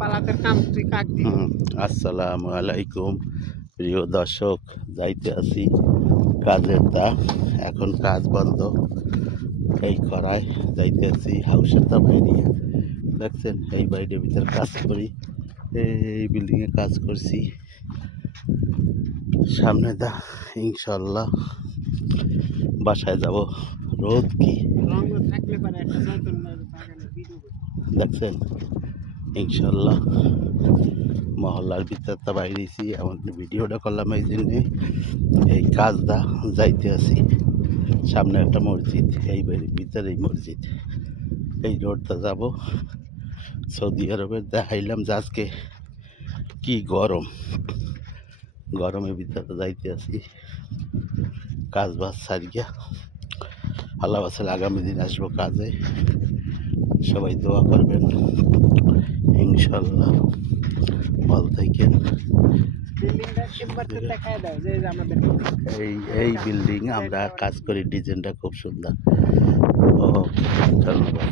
পালাতের কাম তুই কাক দিবি। আসসালামু আলাইকুম প্রিয় দর্শক, যাইতে আছি কাজের দা। এখন কাজ বন্ধ, এই করায় যাইতে আছি হাউসের দা বাইরে। দেখছেন এই বাড়ির ভিতরে কাজ করি, এই বিল্ডিংয়ে কাজ করছি। সামনে দা ইনশাল্লাহ বাসায় যাব। রোদ কি রঙ থাকলে পারে একটা চৈতন্যের বাগানে ভিডিও করতে। দেখছেন, ইনশাল্লাহ মহল্লার ভিতরটা বাইরেছি। এমন ভিডিওটা করলাম এই জন্যে, এই কাজটা যাইতে আছি। সামনে একটা মসজিদ, এই বাড়ির ভিতরে মসজিদ, এই রোডটা যাব সৌদি আরবের। দেখাইলাম যে আজকে কি গরম, গরমের ভিতরে যাইতে আছি। কাজ বাজ সারিয়া আল্লাহ বাসাল আগামী দিন আসবো কাজে। সবাই দোয়া করবেন ইনশাল্লাহ। ভালো থাকেন। বিল্ডিংটা একবার তো দেখায় দাও যে আমাদের এই বিল্ডিং আমরা কাজ করি, ডিজাইনটা খুব সুন্দর। ও ধন্যবাদ।